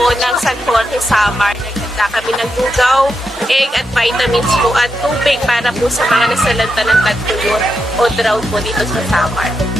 po ng San Jorge Samar. Naghanda kami ng lugaw, egg at vitamins po at tubig para po sa mga nasalanta ng tagtulot o drought po dito sa Samar.